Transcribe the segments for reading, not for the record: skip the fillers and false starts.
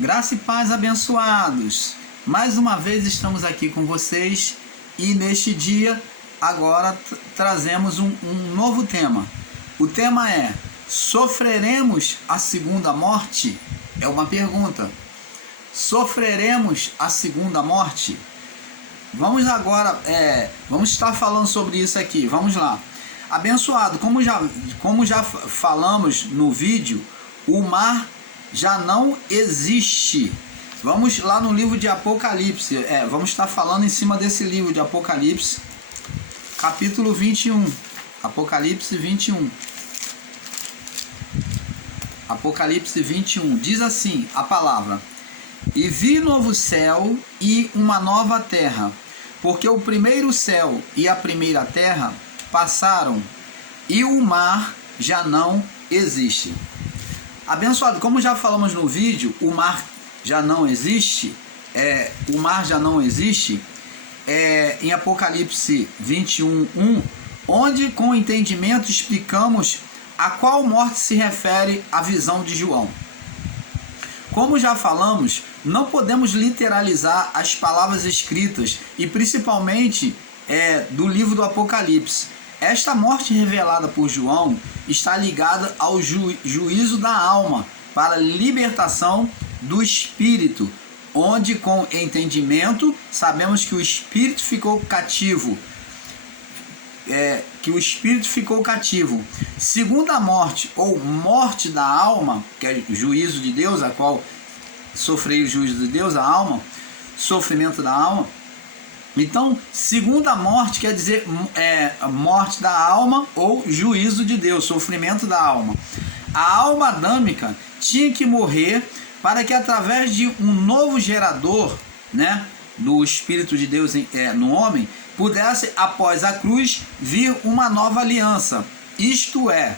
Graça e paz, abençoados. Mais uma vez estamos aqui com vocês e neste dia agora trazemos um novo tema. O tema é: sofreremos a segunda morte? É uma pergunta. Sofreremos a segunda morte? Vamos agora, vamos estar falando sobre isso aqui. Vamos lá. Abençoado, como já falamos no vídeo, o mar já não existe. Vamos lá no livro de Apocalipse, vamos estar falando em cima desse livro de Apocalipse, capítulo 21. Apocalipse 21. Apocalipse 21. Diz assim a palavra: E vi novo céu e uma nova terra, porque o primeiro céu e a primeira terra passaram, e o mar já não existe. Abençoado, como já falamos no vídeo, o mar já não existe, em Apocalipse 21:1, onde com entendimento explicamos a qual morte se refere a visão de João. Como já falamos, não podemos literalizar as palavras escritas e principalmente do livro do Apocalipse. Esta morte revelada por João está ligada ao juízo da alma para libertação do espírito, onde com entendimento sabemos que o espírito ficou cativo. Segunda morte ou morte da alma, que é o juízo de Deus, a qual sofreu o juízo de Deus, a alma, sofrimento da alma. Então, segunda morte quer dizer morte da alma ou juízo de Deus, sofrimento da alma. A alma adâmica tinha que morrer para que através de um novo gerador, do Espírito de Deus no homem, pudesse após a cruz vir uma nova aliança, isto é,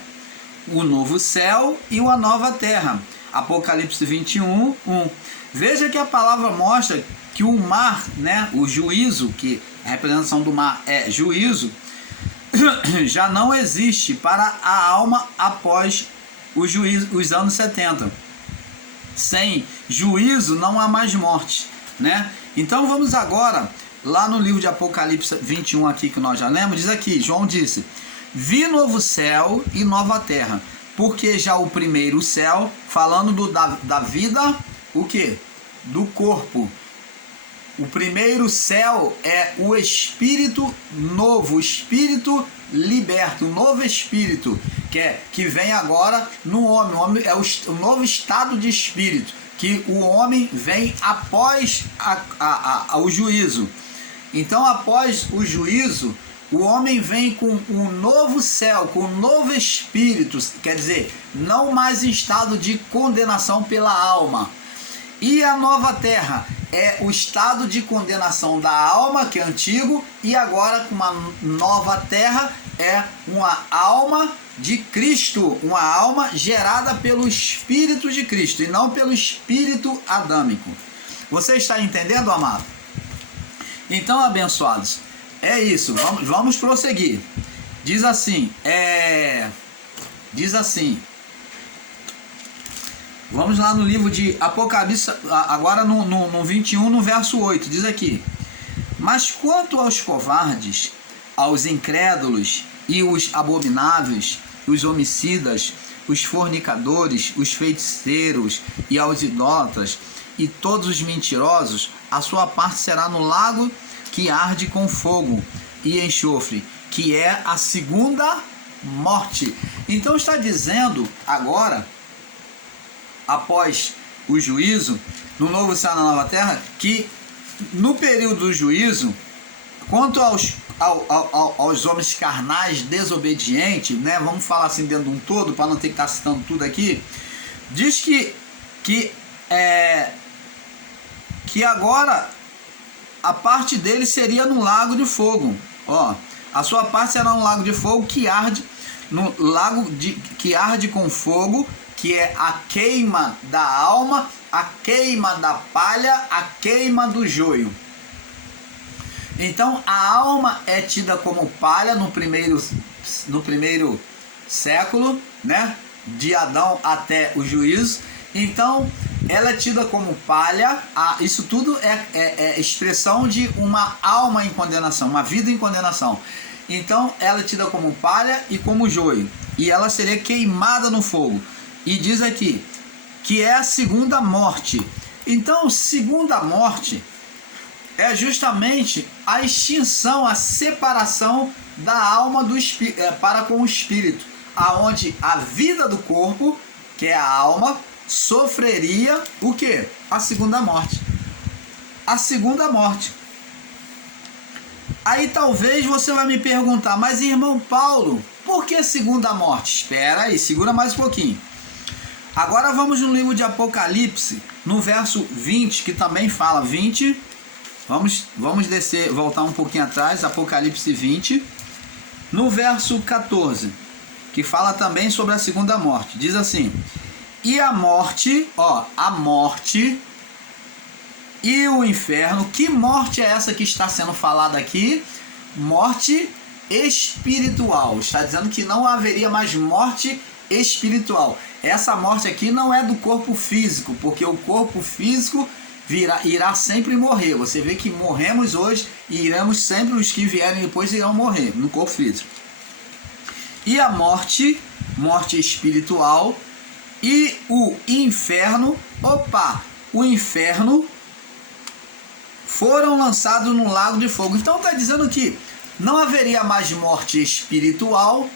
o novo céu e uma nova terra. Apocalipse 21:1. Veja que a palavra mostra que o mar, o juízo, que a representação do mar é juízo, já não existe para a alma após os anos 70. Sem juízo não há mais morte, Então vamos agora lá no livro de Apocalipse 21 aqui que nós já lemos, diz aqui, João disse: Vi novo céu e nova terra, porque já o primeiro céu, falando da vida, o que? Do corpo. O primeiro céu é o espírito novo, o espírito liberto, o novo espírito que vem agora no homem. O homem é o novo estado de espírito, que o homem vem após o juízo. Então, após o juízo, o homem vem com um novo céu, com um novo espírito, quer dizer, não mais em estado de condenação pela alma. E a nova terra é o estado de condenação da alma, que é antigo, e agora com uma nova terra é uma alma de Cristo, uma alma gerada pelo Espírito de Cristo e não pelo espírito adâmico. Você está entendendo, amado? Então, abençoados, é isso, vamos prosseguir. Diz assim, vamos lá no livro de Apocalipse, agora no 21, no verso 8, diz aqui: Mas quanto aos covardes, aos incrédulos e os abomináveis, os homicidas, os fornicadores, os feiticeiros e aos idólatras e todos os mentirosos, a sua parte será no lago que arde com fogo e enxofre, que é a segunda morte. Então está dizendo agora, após o juízo, no novo céu e na nova terra, que no período do juízo, quanto aos homens carnais desobedientes, vamos falar assim dentro de um todo, para não ter que estar citando tudo aqui, diz que agora a parte dele seria no lago de fogo. A sua parte será no lago de fogo que arde, que arde com fogo, que é a queima da alma, a queima da palha, a queima do joio. Então a alma é tida como palha no primeiro século, de Adão até o juízo. Então ela é tida como palha. Isso tudo é expressão de uma alma em condenação, uma vida em condenação. Então ela é tida como palha e como joio, e ela seria queimada no fogo. E diz aqui que é a segunda morte. Então, segunda morte é justamente a extinção, a separação da alma do para com o espírito, aonde a vida do corpo, que é a alma, sofreria o quê? A segunda morte. A segunda morte. Aí talvez você vai me perguntar, mas irmão Paulo, por que segunda morte? Espera aí, segura mais um pouquinho. Agora vamos no livro de Apocalipse, no verso 20, que também fala 20. Vamos descer, voltar um pouquinho atrás, Apocalipse 20, no verso 14, que fala também sobre a segunda morte. Diz assim: e a morte, a morte e o inferno. Que morte é essa que está sendo falada aqui? Morte espiritual. Está dizendo que não haveria mais morte espiritual. Essa morte aqui não é do corpo físico, porque o corpo físico irá sempre morrer. Você vê que morremos hoje e iremos sempre, os que vierem depois irão morrer no corpo físico. E a morte espiritual e o inferno, o inferno foram lançados no lago de fogo. Então está dizendo que não haveria mais morte espiritual.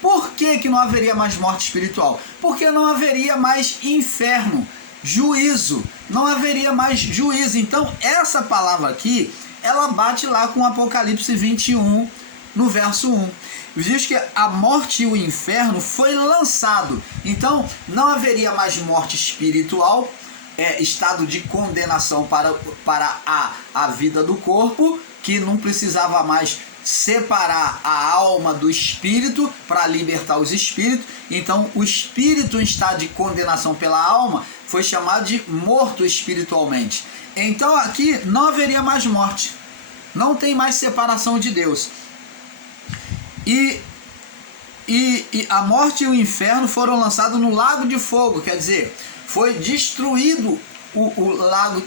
Por que não haveria mais morte espiritual? Porque não haveria mais inferno, juízo, não haveria mais juízo. Então essa palavra aqui, ela bate lá com Apocalipse 21, no verso 1. Diz que a morte e o inferno foi lançado. Então não haveria mais morte espiritual, estado de condenação para a vida do corpo, que não precisava mais separar a alma do espírito para libertar os espíritos. Então o espírito em estado de condenação pela alma foi chamado de morto espiritualmente. Então aqui não haveria mais morte, não tem mais separação de Deus. E a morte e o inferno foram lançados no lago de fogo, quer dizer, foi destruído o lago,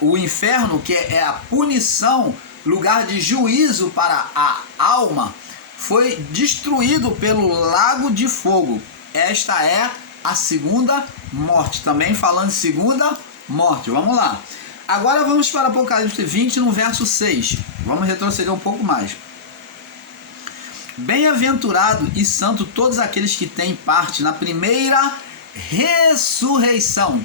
o inferno, que é a punição, lugar de juízo para a alma, foi destruído pelo lago de fogo. Esta é a segunda morte, também falando de segunda morte. Vamos lá. Agora vamos para Apocalipse 20, no verso 6. Vamos retroceder um pouco mais. Bem-aventurado e santo todos aqueles que têm parte na primeira ressurreição.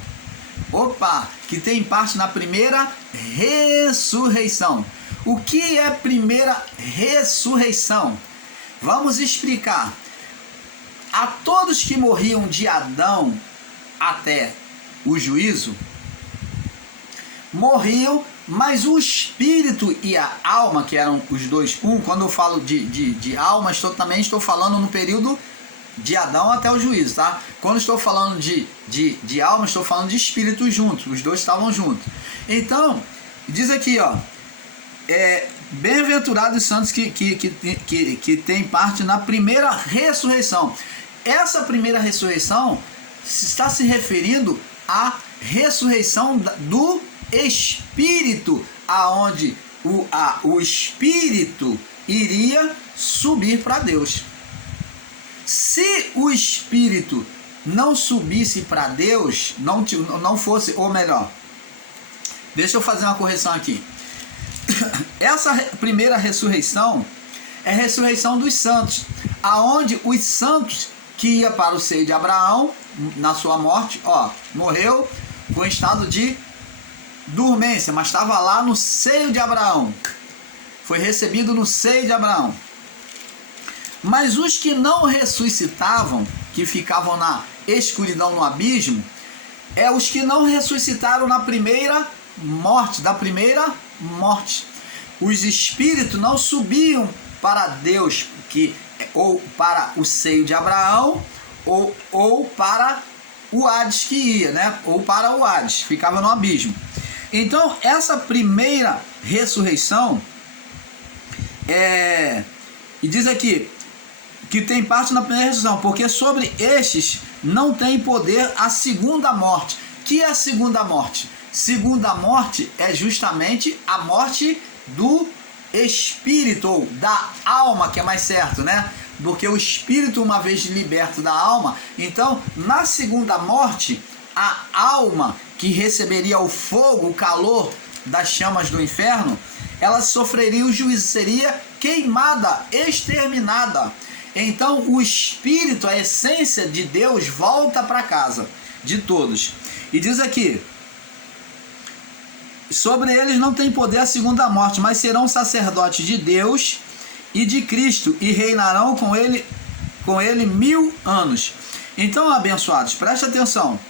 Que tem parte na primeira ressurreição. O que é primeira ressurreição? Vamos explicar. A todos que morriam de Adão até o juízo, morriam, mas o espírito e a alma, que eram os dois quando eu falo de alma, também estou falando no período de Adão até o juízo, tá? Quando estou falando de alma, estou falando de espírito juntos, os dois estavam juntos. Então, diz aqui, bem-aventurados os santos que têm parte na primeira ressurreição. Essa primeira ressurreição está se referindo à ressurreição do espírito, aonde o espírito iria subir para Deus. Se o espírito não subisse para Deus, não fosse, ou melhor, deixa eu fazer uma correção aqui. Essa primeira ressurreição é a ressurreição dos santos, aonde os santos que ia para o seio de Abraão na sua morte, morreu com estado de dormência, mas estava lá no seio de Abraão, foi recebido no seio de Abraão. Mas os que não ressuscitavam, que ficavam na escuridão, no abismo, os que não ressuscitaram na primeira morte, Os espíritos não subiam para Deus, ou para o seio de Abraão, ou para o Hades que ia, né? Ou para o Hades, ficava no abismo. Então, essa primeira ressurreição, e diz aqui, que tem parte na primeira ressurreição, porque sobre estes não tem poder a segunda morte, que é a segunda morte? Segunda morte é justamente a morte do espírito, ou da alma, que é mais certo, né? Porque o espírito, uma vez liberto da alma, então, na segunda morte, a alma que receberia o fogo, o calor das chamas do inferno, ela sofreria o juízo, seria queimada, exterminada. Então, o espírito, a essência de Deus, volta para casa de todos. E diz aqui: sobre eles não tem poder a segunda morte, mas serão sacerdotes de Deus e de Cristo, e reinarão com ele 1000 anos. Então, abençoados, preste atenção.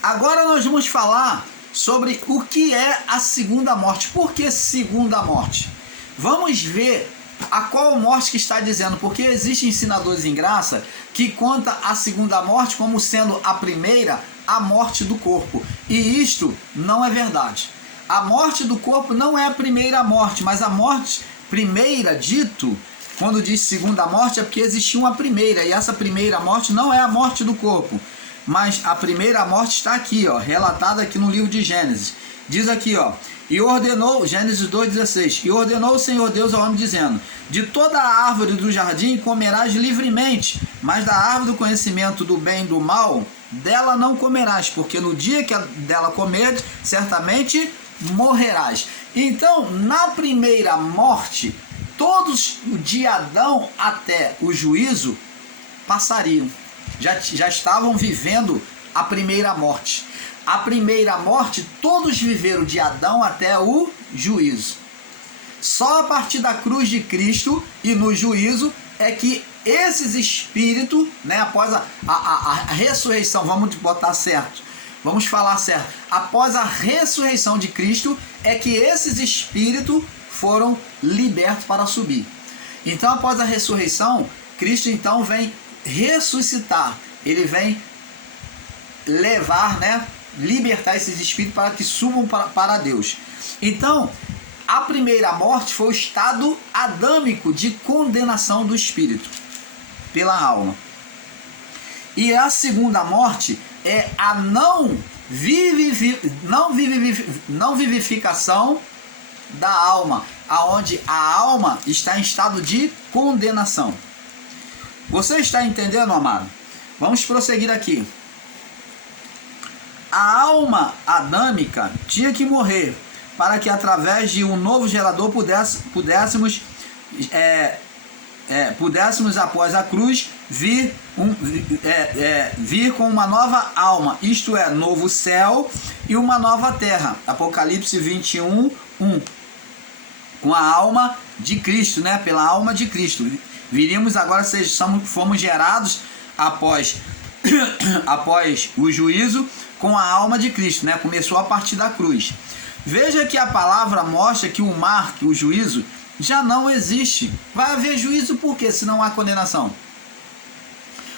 Agora nós vamos falar sobre o que é a segunda morte. Por que segunda morte? Vamos ver a qual morte que está dizendo, porque existem ensinadores em graça que conta a segunda morte como sendo a primeira, a morte do corpo. E isto não é verdade. A morte do corpo não é a primeira morte, mas a morte primeira, dito, quando diz segunda morte, é porque existia uma primeira, e essa primeira morte não é a morte do corpo, mas a primeira morte está aqui, ó, relatada aqui no livro de Gênesis. Diz aqui, ó: e ordenou, Gênesis 2,16, e ordenou o Senhor Deus ao homem, dizendo: de toda a árvore do jardim comerás livremente, mas da árvore do conhecimento do bem e do mal, dela não comerás, porque no dia que dela comerdes, certamente morrerás. Então, na primeira morte, todos de Adão até o juízo passariam. Já estavam vivendo a primeira morte. A primeira morte, todos viveram de Adão até o juízo. Só a partir da cruz de Cristo e no juízo é que esses espíritos, né, após a ressurreição, vamos botar certo, vamos falar certo, após a ressurreição de Cristo, é que esses espíritos foram libertos para subir. Então, após a ressurreição, Cristo então vem ressuscitar, ele vem levar, né, libertar esses espíritos para que subam para Deus. Então, a primeira morte foi o estado adâmico de condenação do espírito pela alma. E a segunda morte é a não vivificação da alma, aonde a alma está em estado de condenação. Você está entendendo, amado? Vamos prosseguir aqui. A alma adâmica tinha que morrer para que através de um novo gerador pudéssemos após a cruz vir com uma nova alma, isto é, novo céu e uma nova terra. Apocalipse 21, 1. Com a alma de Cristo, né? Pela alma de Cristo. Viríamos agora, fomos gerados após o juízo com a alma de Cristo, né? Começou a partir da cruz. Veja que a palavra mostra que o mar, que o juízo, já não existe. Vai haver juízo por quê? Se não há condenação.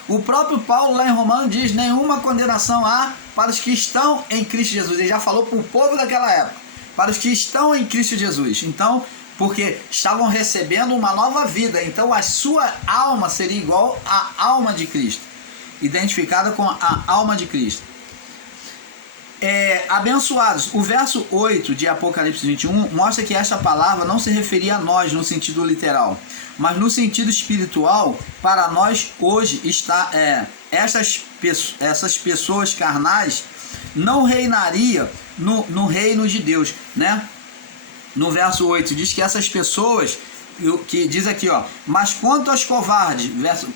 O próprio Paulo lá em Romanos diz: nenhuma condenação há para os que estão em Cristo Jesus. Ele já falou para o povo daquela época, para os que estão em Cristo Jesus. Então, porque estavam recebendo uma nova vida, então a sua alma seria igual à alma de Cristo, identificada com a alma de Cristo. Abençoados, o verso 8 de Apocalipse 21 mostra que esta palavra não se referia a nós no sentido literal, mas no sentido espiritual. Para nós hoje essas pessoas carnais não reinariam no reino de Deus, né? No verso 8 diz que essas pessoas, que diz aqui, ó: mas quanto aos covardes, verso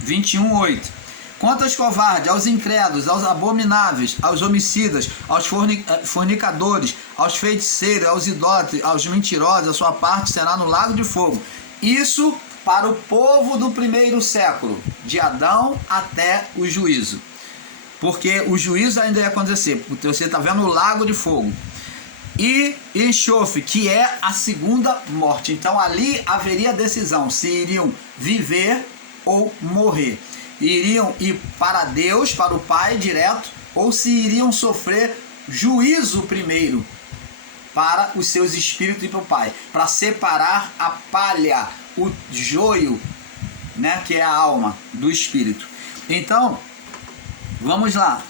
21, 8, quanto aos covardes, aos incrédulos, aos abomináveis, aos homicidas, aos fornicadores, aos feiticeiros, aos idólatras, aos mentirosos, a sua parte será no lago de fogo. Isso para o povo do primeiro século, de Adão até o juízo. Porque o juízo ainda ia acontecer, porque você está vendo o lago de fogo. E enxofre, que é a segunda morte. Então ali haveria decisão se iriam viver ou morrer. Iriam ir para Deus, para o Pai direto, ou se iriam sofrer juízo primeiro para os seus espíritos e para o Pai, para separar a palha, o joio, né, que é a alma do espírito. Então, vamos lá.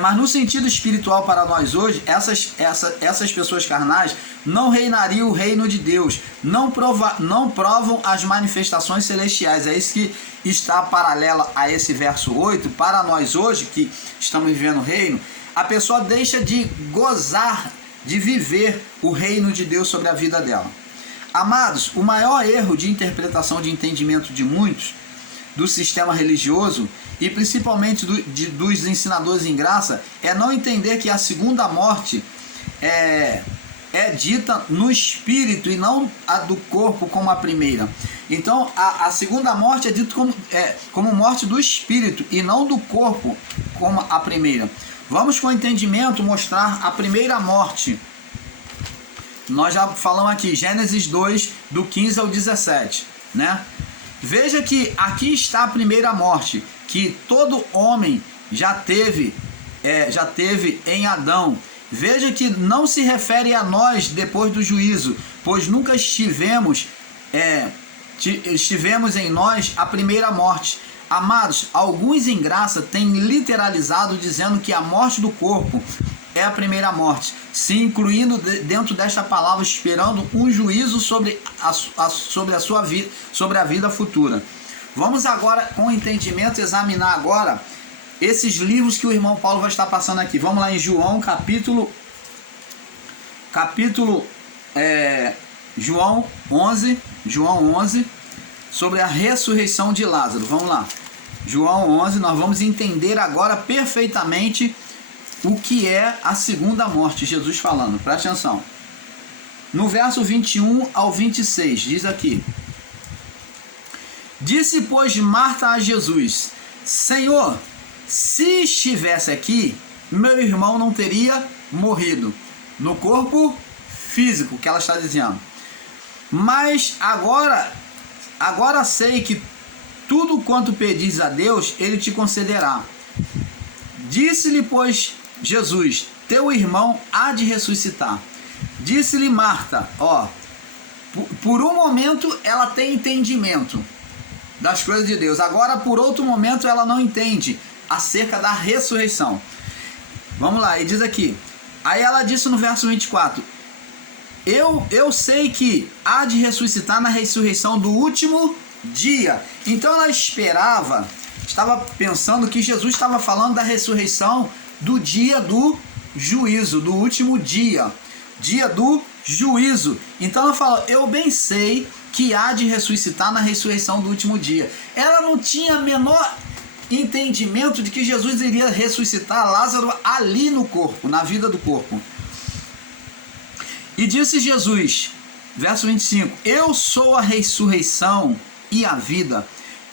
Mas no sentido espiritual para nós hoje, essas pessoas carnais não reinariam o reino de Deus, não provam as manifestações celestiais. É isso que está paralela a esse verso 8. Para nós hoje, que estamos vivendo o reino, a pessoa deixa de gozar, de viver o reino de Deus sobre a vida dela. Amados, o maior erro de interpretação, de entendimento de muitos do sistema religioso e principalmente dos ensinadores em graça é não entender que a segunda morte é dita no espírito e não a do corpo como a primeira. Então a segunda morte é dita como morte do espírito e não do corpo como a primeira. Vamos com entendimento mostrar a primeira morte. Nós já falamos aqui, Gênesis 2, do 15 ao 17, né? Veja que aqui está a primeira morte, que todo homem já teve em Adão. Veja que não se refere a nós depois do juízo, pois nunca estivemos em nós a primeira morte. Amados, alguns em graça têm literalizado dizendo que a morte do corpo é a primeira morte, se incluindo dentro desta palavra, esperando um juízo sobre a vida futura. Vamos agora, com entendimento, examinar agora esses livros que o irmão Paulo vai estar passando aqui. Vamos lá em João, João 11, sobre a ressurreição de Lázaro. Vamos lá, João 11, nós vamos entender agora perfeitamente o que é a segunda morte, Jesus falando, presta atenção. No verso 21 ao 26, diz aqui: Disse, pois, Marta a Jesus: Senhor, se estivesse aqui, meu irmão não teria morrido. No corpo físico, que ela está dizendo. Mas agora sei que tudo quanto pedis a Deus, Ele te concederá. Disse-lhe, pois, Jesus: teu irmão há de ressuscitar. Disse-lhe Marta, por um momento ela tem entendimento das coisas de Deus, agora por outro momento ela não entende acerca da ressurreição. Vamos lá, e diz aqui, aí ela disse no verso 24, eu sei que há de ressuscitar na ressurreição do último dia. Então ela estava pensando que Jesus estava falando da ressurreição do dia do juízo, do último dia do juízo. Então ela fala, eu bem sei que há de ressuscitar na ressurreição do último dia. Ela não tinha menor entendimento de que Jesus iria ressuscitar Lázaro ali no corpo, na vida do corpo. E disse Jesus, verso 25, eu sou a ressurreição e a vida.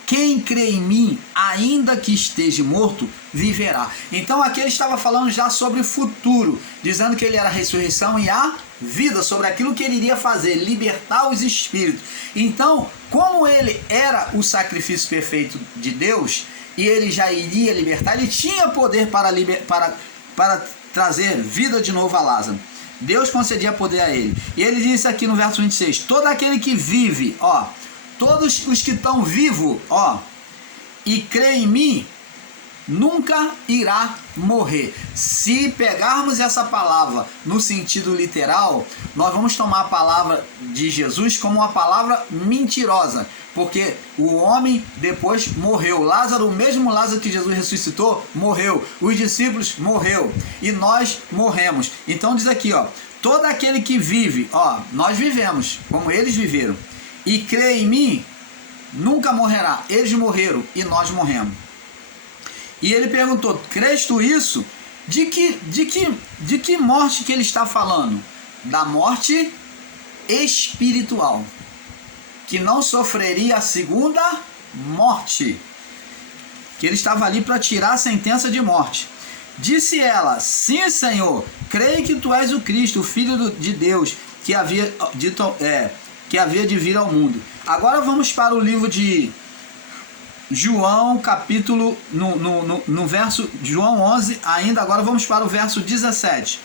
Quem crê em mim, ainda que esteja morto, viverá. Então aqui ele estava falando já sobre o futuro, dizendo que ele era a ressurreição e a vida, sobre aquilo que ele iria fazer, libertar os espíritos. Então, como ele era o sacrifício perfeito de Deus, e ele já iria libertar, ele tinha poder para trazer vida de novo a Lázaro. Deus concedia poder a ele. E ele disse aqui no verso 26, todo aquele que vive, todos os que estão vivos, e crê em mim, nunca irá morrer. Se pegarmos essa palavra no sentido literal, nós vamos tomar a palavra de Jesus como uma palavra mentirosa, porque o homem depois morreu. Lázaro, o mesmo Lázaro que Jesus ressuscitou, morreu. Os discípulos morreu e nós morremos. Então diz aqui, todo aquele que vive, nós vivemos como eles viveram, e crê em mim, nunca morrerá. Eles morreram e nós morremos. E ele perguntou, crês tu isso? De que morte que ele está falando? Da morte espiritual, que não sofreria a segunda morte, que ele estava ali para tirar a sentença de morte. Disse ela, sim, Senhor, creio que tu és o Cristo, o Filho de Deus, que havia de vir ao mundo. Agora vamos para o livro de João, capítulo, no verso, João 11, ainda agora vamos para o verso 17.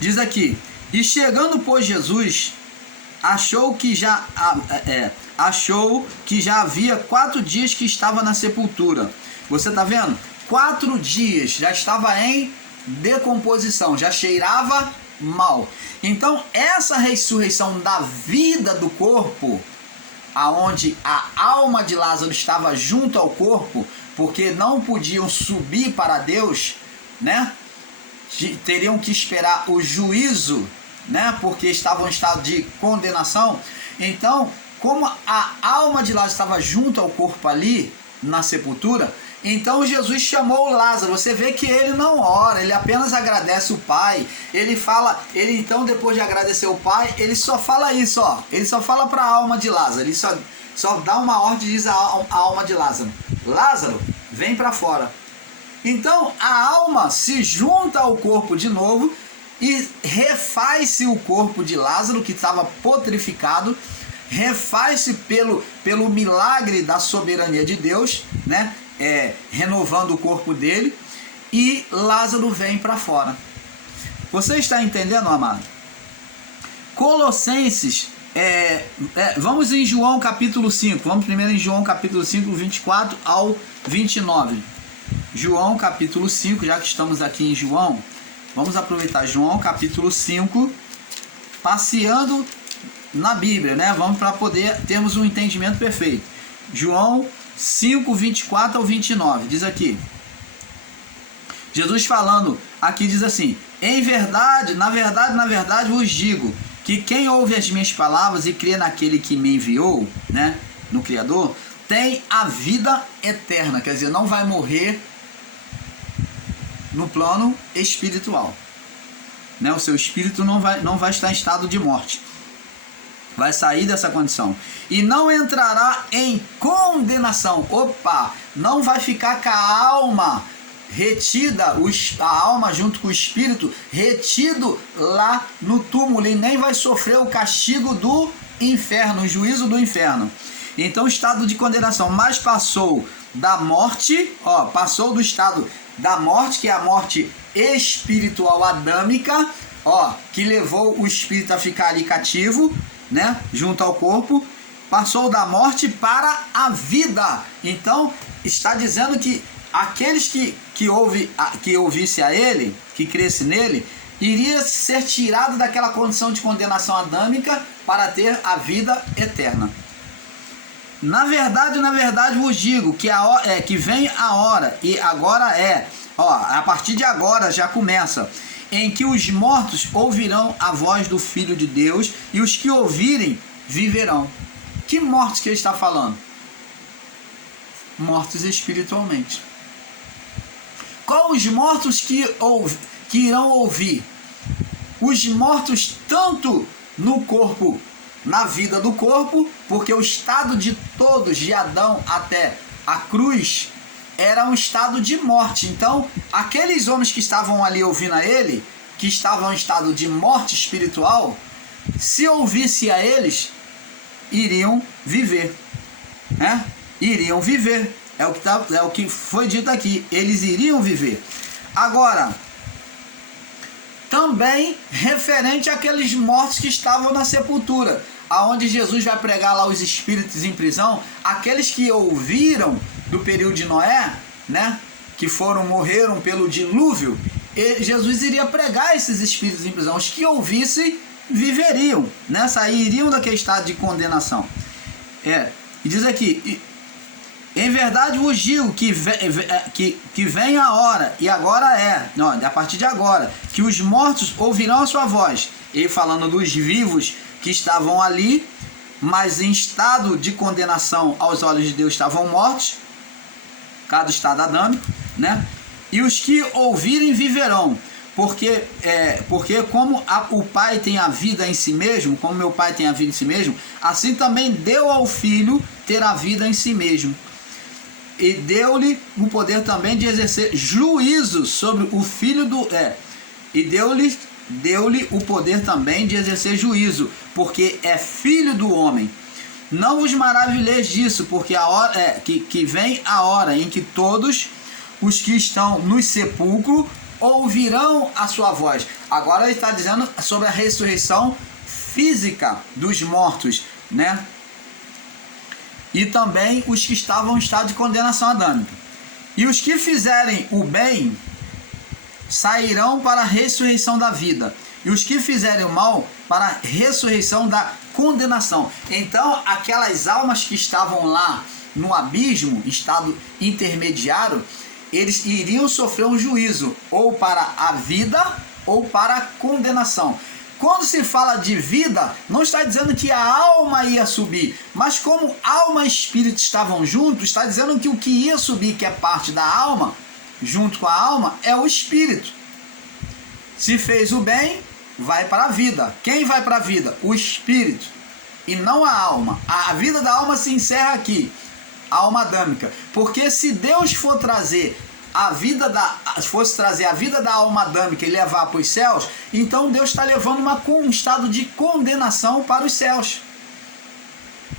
Diz aqui, e chegando, pois, Jesus, achou que já achou que já havia 4 dias que estava na sepultura. Você está vendo? 4 dias, já estava em decomposição, já cheirava mal. Então essa ressurreição da vida do corpo, aonde a alma de Lázaro estava junto ao corpo, porque não podiam subir para Deus, né? Teriam que esperar o juízo, né? Porque estavam em estado de condenação. Então, como a alma de Lázaro estava junto ao corpo ali, na sepultura, então Jesus chamou Lázaro. Você vê que ele não ora, ele apenas agradece o Pai. Ele fala, ele então, depois de agradecer o Pai, ele só fala isso, ó. Ele só fala para a alma de Lázaro, ele só dá uma ordem e diz a alma de Lázaro: Lázaro, vem para fora. Então a alma se junta ao corpo de novo e refaz-se o corpo de Lázaro, que estava putrificado, refaz-se pelo milagre da soberania de Deus, né? Renovando o corpo dele, e Lázaro vem para fora. Você está entendendo, amado? Colossenses, vamos em João capítulo 5, vamos primeiro em João capítulo 5, 24 ao 29. João capítulo 5, já que estamos aqui em João, vamos aproveitar João capítulo 5, passeando na Bíblia, né? Vamos para poder termos um entendimento perfeito. João 5, 24 ao 29, diz aqui, Jesus falando aqui, diz assim: em verdade, na verdade vos digo, que quem ouve as minhas palavras e crê naquele que me enviou, né, no Criador, tem a vida eterna. Quer dizer, não vai morrer no plano espiritual, né? O seu espírito não vai estar em estado de morte, vai sair dessa condição e não entrará em condenação. Opa, não vai ficar com a alma retida, a alma junto com o espírito retido lá no túmulo, e nem vai sofrer o castigo do inferno, o juízo do inferno. Então, estado de condenação, mas passou da morte, passou do estado da morte, que é a morte espiritual adâmica, que levou o espírito a ficar ali cativo, né, junto ao corpo, passou da morte para a vida. Então está dizendo que aqueles que ouvisse a ele, que cresce nele, iria ser tirado daquela condição de condenação adâmica para ter a vida eterna. Na verdade vos digo que vem a hora, e agora a partir de agora já começa, em que os mortos ouvirão a voz do Filho de Deus, e os que ouvirem viverão. Que mortos que ele está falando? Mortos espiritualmente. Qual os mortos que irão ouvir? Os mortos tanto no corpo, na vida do corpo, porque o estado de todos, de Adão até a cruz, era um estado de morte. Então, aqueles homens que estavam ali ouvindo a ele, que estavam em estado de morte espiritual, se ouvisse a eles, iriam viver, né? Iriam viver. É o que foi dito aqui. Eles iriam viver. Agora, também referente àqueles mortos que estavam na sepultura, aonde Jesus vai pregar lá os espíritos em prisão, aqueles que ouviram do período de Noé, né, que morreram pelo dilúvio, Jesus iria pregar esses espíritos em prisão. Os que ouvissem viveriam, né, sairiam daquele estado de condenação. E diz aqui: em verdade vos digo que vem a hora, e agora a partir de agora, que os mortos ouvirão a sua voz. Ele falando dos vivos que estavam ali, mas em estado de condenação aos olhos de Deus, estavam mortos, cada estado adâmico, né? E os que ouvirem viverão, porque como o Pai tem a vida em si mesmo, como meu Pai tem a vida em si mesmo, assim também deu ao Filho ter a vida em si mesmo. E deu-lhe o poder também de exercer juízo sobre o filho do... E deu-lhe o poder também de exercer juízo, porque é filho do homem. Não vos maravilheis disso, porque a hora, que vem a hora em que todos os que estão no sepulcro ouvirão a sua voz. Agora ele está dizendo sobre a ressurreição física dos mortos, né? e também os que estavam em estado de condenação adâmica. E os que fizerem o bem sairão para a ressurreição da vida, e os que fizerem o mal para a ressurreição da condenação. Então, aquelas almas que estavam lá no abismo, estado intermediário, eles iriam sofrer um juízo, ou para a vida, ou para a condenação. Quando se fala de vida, não está dizendo que a alma ia subir, mas como alma e espírito estavam juntos, está dizendo que o que ia subir, que é parte da alma, junto com a alma, é o espírito. Se fez o bem, vai para a vida. Quem vai para a vida? O espírito, e não a alma. A vida da alma se encerra aqui, a alma adâmica. Porque se Deus for trazer fosse trazer a vida da alma adâmica e levar para os céus, então Deus está levando um estado de condenação para os céus.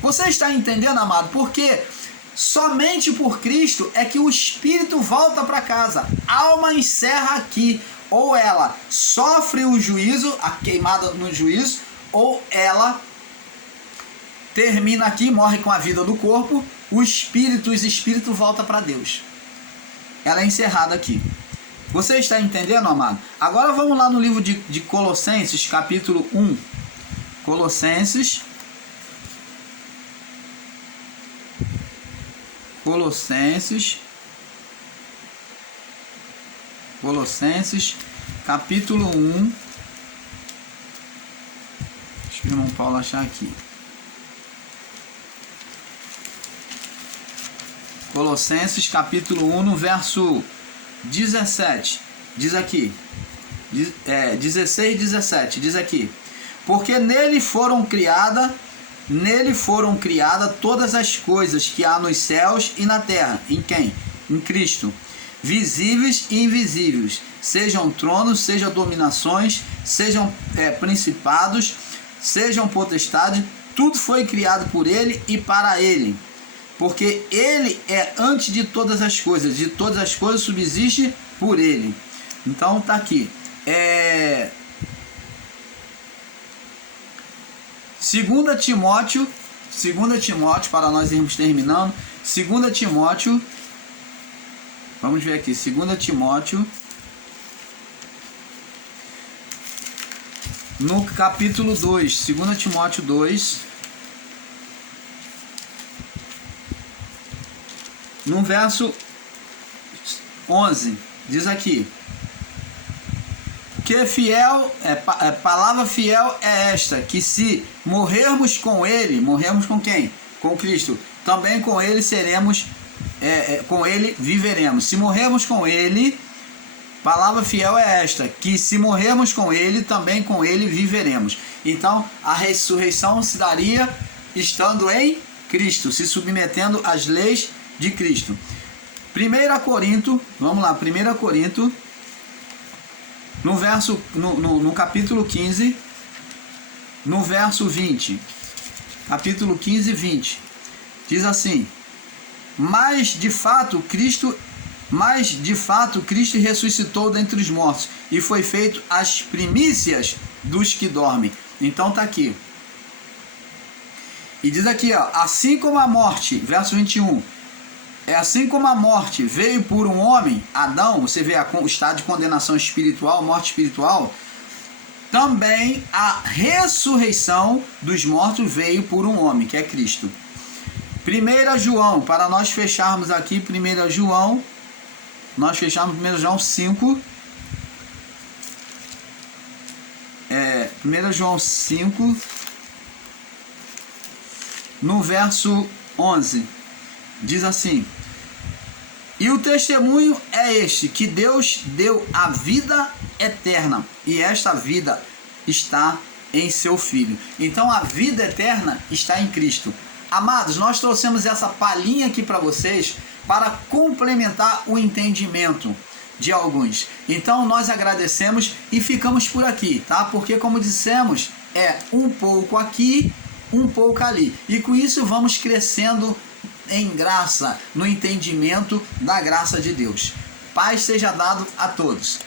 Você está entendendo, amado? Porque somente por Cristo é que o espírito volta para casa. A alma encerra aqui. Ou ela sofre o juízo, a queimada no juízo, ou ela termina aqui, morre com a vida do corpo, os espíritos voltam para Deus. Ela é encerrada aqui. Você está entendendo, amado? Agora vamos lá no livro de Colossenses, capítulo 1. Colossenses, capítulo 1. Deixa o irmão Paulo achar aqui. Colossenses capítulo 1, no verso 17, diz aqui, 16 e 17, diz aqui: porque nele foram criadas todas as coisas que há nos céus e na terra. Em quem? Em Cristo. Visíveis e invisíveis, sejam tronos, sejam dominações, sejam principados, sejam potestades, tudo foi criado por ele e para ele. Porque ele é antes de todas as coisas subsiste por ele. Então está aqui. 2 Timóteo, para nós irmos terminando. 2 Timóteo, vamos ver aqui, 2 Timóteo, no capítulo 2, 2 Timóteo 2, no verso 11, diz aqui: que fiel, palavra fiel é esta, que se morrermos com ele, morremos com quem? Com Cristo, também com ele seremos, com ele viveremos. Se morrermos com ele, palavra fiel é esta, que se morrermos com ele, também com ele viveremos. Então, a ressurreição se daria estando em Cristo, se submetendo às leis de Cristo. 1 Corinto, vamos lá, 1 Corinto, no capítulo 15, no verso 20, capítulo 15, 20, diz assim: mas de fato Cristo ressuscitou dentre os mortos e foi feito as primícias dos que dormem. Então está aqui. E diz aqui, ó, assim como a morte, verso 21, assim como a morte veio por um homem, Adão, você vê o estado de condenação espiritual, morte espiritual, também a ressurreição dos mortos veio por um homem, que é Cristo. 1 João, para nós fecharmos aqui, 1 João, nós fechamos 1 João 5, 1 João 5, no verso 11, diz assim: e o testemunho é este, que Deus deu a vida eterna, e esta vida está em seu Filho. Então a vida eterna está em Cristo. Amados, nós trouxemos essa palhinha aqui para vocês para complementar o entendimento de alguns. Então nós agradecemos e ficamos por aqui, tá? Porque, como dissemos, é um pouco aqui, um pouco ali. E com isso vamos crescendo em graça, no entendimento da graça de Deus. Paz seja dado a todos.